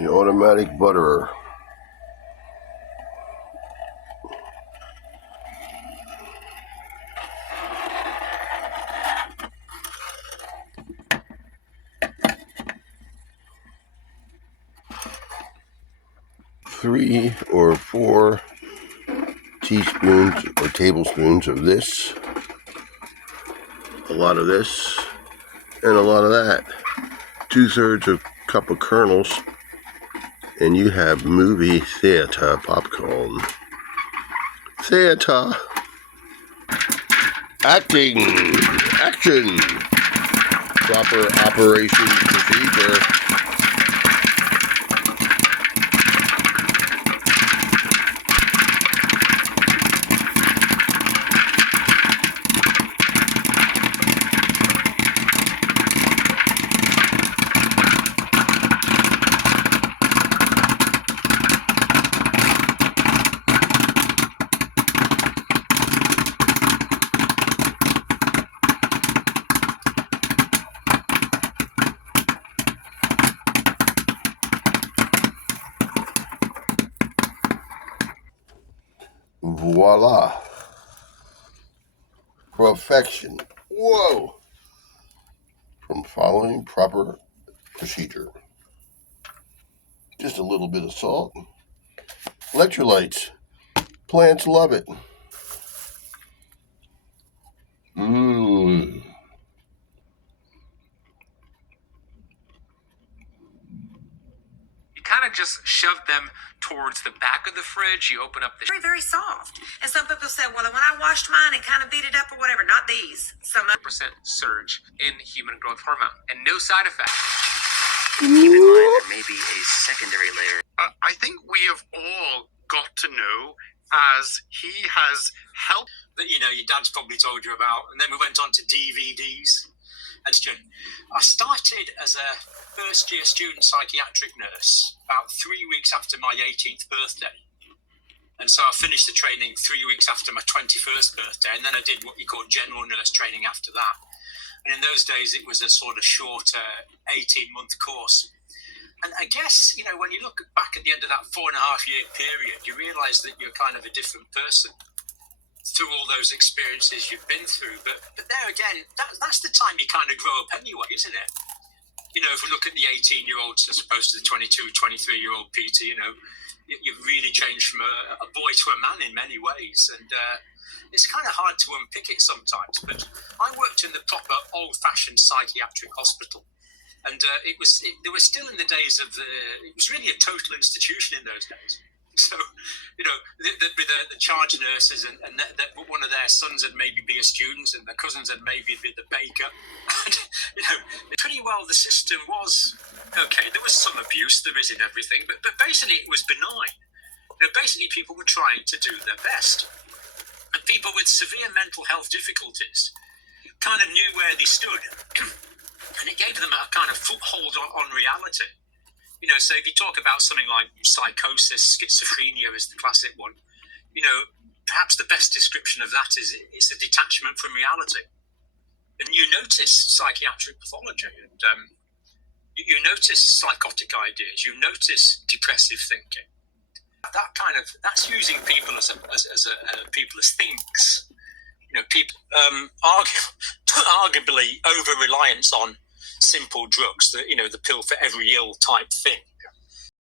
The automatic butterer. Three or four teaspoons or tablespoons of this, a lot of this, and a lot of that. 2/3 of a cup of kernels, and you have movie theater popcorn. Theater. Acting. Action. Proper operation procedure. Voila. Perfection. Whoa. From following proper procedure. Just a little bit of salt. Electrolytes. Plants love it. Mmm. Kind of just shove them towards the back of the fridge. You open up the very, very soft. And some people say, well, when I washed mine, it kind of beat it up or whatever. Not these. Some percent surge in human growth hormone and no side effect. Keep in mind there may be a secondary layer. I think we have all got to know, as he has helped, that your dad's probably told you about, and then we went on to DVDs. And I started as a first-year student psychiatric nurse about 3 weeks after my 18th birthday. And so I finished the training 3 weeks after my 21st birthday, and then I did what you call general nurse training after that. And in those days, it was a sort of shorter 18-month course. And I guess, when you look back at the end of that 4.5-year period, you realise that you're kind of a different person through all those experiences you've been through. But there again, that's the time you kind of grow up anyway, isn't it? If we look at the 18-year-olds as opposed to the 22, 23-year-old Peter, you've really changed from a boy to a man in many ways. And it's kind of hard to unpick it sometimes. But I worked in the proper old-fashioned psychiatric hospital. And they were still in the days of it was really a total institution in those days. So, the charge nurses and one of their sons would maybe be a student and their cousins would maybe be the baker. And, pretty well the system was, okay, there was some abuse, there is in everything, but basically it was benign. Basically people were trying to do their best. And people with severe mental health difficulties kind of knew where they stood. And it gave them a kind of foothold on reality. So if you talk about something like psychosis, schizophrenia is the classic one, perhaps the best description of that is it's a detachment from reality. And you notice psychiatric pathology, and you notice psychotic ideas, you notice depressive thinking. That's using people as people as things. People arguably over-reliance on simple drugs, the pill for every ill type thing.